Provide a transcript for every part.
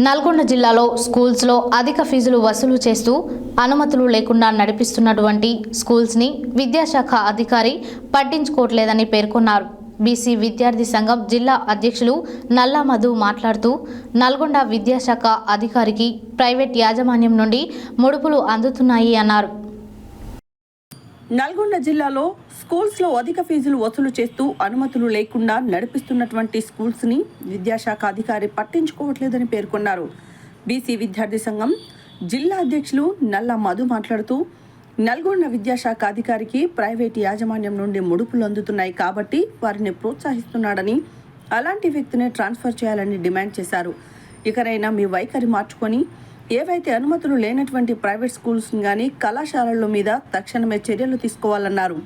నల్గొండ జిల్లాలో స్కూల్స్లో అధిక ఫీజులు వసూలు చేస్తూ అనుమతులు లేకుండా నడిపిస్తున్నటువంటి స్కూల్స్ని విద్యాశాఖ అధికారి పట్టించుకోవట్లేదని పేర్కొన్నారు. బీసీ విద్యార్థి సంఘం జిల్లా అధ్యక్షులు నల్లా మధు మాట్లాడుతూ నల్గొండ విద్యాశాఖ అధికారికి ప్రైవేట్ యాజమాన్యం నుండి ముడుపులు అందుతున్నాయి అన్నారు. నల్గొండ జిల్లాలో స్కూల్స్లో అధిక ఫీజులు వసూలు చేస్తూ అనుమతులు లేకుండా నడిపిస్తున్నటువంటి స్కూల్స్ని విద్యాశాఖ అధికారి పట్టించుకోవట్లేదని పేర్కొన్నారు. బీసీ విద్యార్థి సంఘం జిల్లా అధ్యక్షులు నల్ల మధు మాట్లాడుతూ నల్గొండ విద్యాశాఖ అధికారికి ప్రైవేట్ యాజమాన్యం నుండి ముడుపులు అందుతున్నాయి కాబట్టి వారిని ప్రోత్సహిస్తున్నాడని అలాంటి వ్యక్తిని ట్రాన్స్ఫర్ చేయాలని డిమాండ్ చేశారు. ఇకనైనా మీ వైఖరి మార్చుకొని ఏవైతే అనుమతులు లేనటువంటి ప్రైవేట్ స్కూల్స్ కానీ కళాశాలల మీద తక్షణమే చర్యలు తీసుకోవాలన్నారు.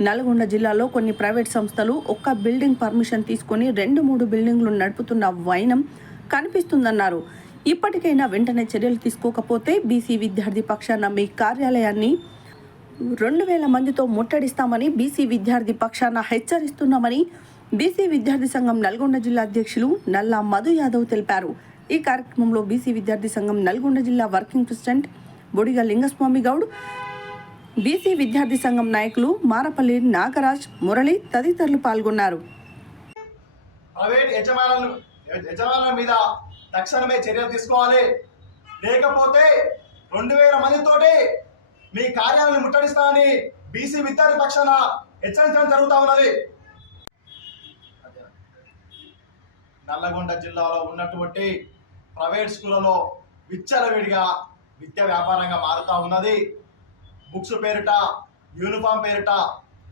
నల్గొండ జిల్లాలో కొన్ని ప్రైవేట్ సంస్థలు ఒక్క బిల్డింగ్ పర్మిషన్ తీసుకొని రెండు మూడు బిల్డింగ్లు నడుపుతున్న వైనం కనిపిస్తుందన్నారు. ఇప్పటికైనా వెంటనే చర్యలు తీసుకోకపోతే బీసీ విద్యార్థి పక్షాన మీ కార్యాలయాన్ని రెండు వేల మందితో ముట్టడిస్తామని బీసీ విద్యార్థి పక్షాన హెచ్చరిస్తున్నామని బీసీ విద్యార్థి సంఘం నల్గొండ జిల్లా అధ్యక్షులు నల్లా మధు యాదవ్ తెలిపారు. ఈ కార్యక్రమంలో బీసీ విద్యార్థి సంఘం నల్గొండ జిల్లా working president Bodiga Lingaswamy Goud BC విద్యార్థి సంఘం నాయకులు మారపల్లి నాగరాజ్ మురళి తదితరులు పాల్గొన్నారు. ప్రైవేట్ యజమానులు యజమానుల మీద తక్షణమే చర్యలు తీసుకోవాలి. లేకపోతే రెండు వేల మందితోటి మీ కార్యాలను ముట్టడిస్తామని బీసీ విద్యార్థి పక్షాన హెచ్చరించడం జరుగుతూ ఉన్నది. నల్లగొండ జిల్లాలో ఉన్నటువంటి ప్రైవేట్ స్కూళ్ళలో విచ్చలవిడిగా విద్య వ్యాపారంగా మారుతూ ఉన్నది. బుక్స్ పేరిట యూనిఫామ్ పేరిట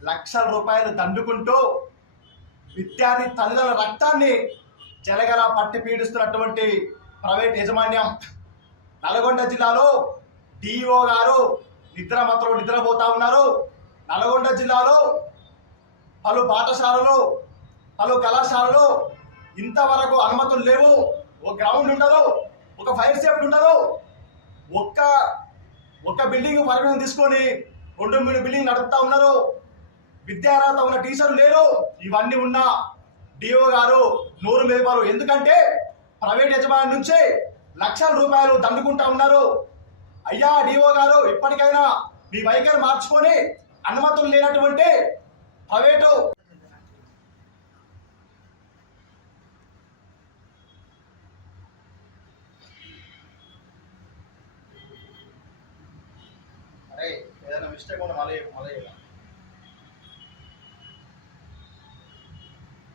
లక్షల రూపాయలు దండుకుంటూ విద్యార్థి తల్లిదండ్రుల రక్తాన్ని చెలగల పట్టి పీడిస్తున్నటువంటి ప్రైవేట్ యాజమాన్యం నల్గొండ జిల్లాలో డిఓ గారు నిద్ర మాత్రం నిద్రపోతా ఉన్నారు. నల్గొండ జిల్లాలో పలు పాఠశాలలు పలు కళాశాలలు ఇంతవరకు అనుమతులు లేవు. ఒక గ్రౌండ్ ఉండదు ఒక ఫైర్ సేఫ్టీ ఉండదు ఒక్క ఒక్క బిల్డింగ్ పరిమితం తీసుకొని రెండు మూడు బిల్డింగ్ నడుపుతా ఉన్నారు విద్యార్హత ఉన్న టీచర్లు లేరు ఇవన్నీ ఉన్న డిఓ గారు నూరు మెదపారు. ఎందుకంటే ప్రైవేట్ యజమాని నుంచి లక్షల రూపాయలు దండుకుంటా ఉన్నారు. అయ్యా డిఓ గారు ఇప్పటికైనా మీ వైఖరి మార్చుకొని అనుమతులు లేనటువంటి ప్రైవేటు ఏదైనా మిస్టేక్ ఉంటే మళ్ళీ మళ్ళీ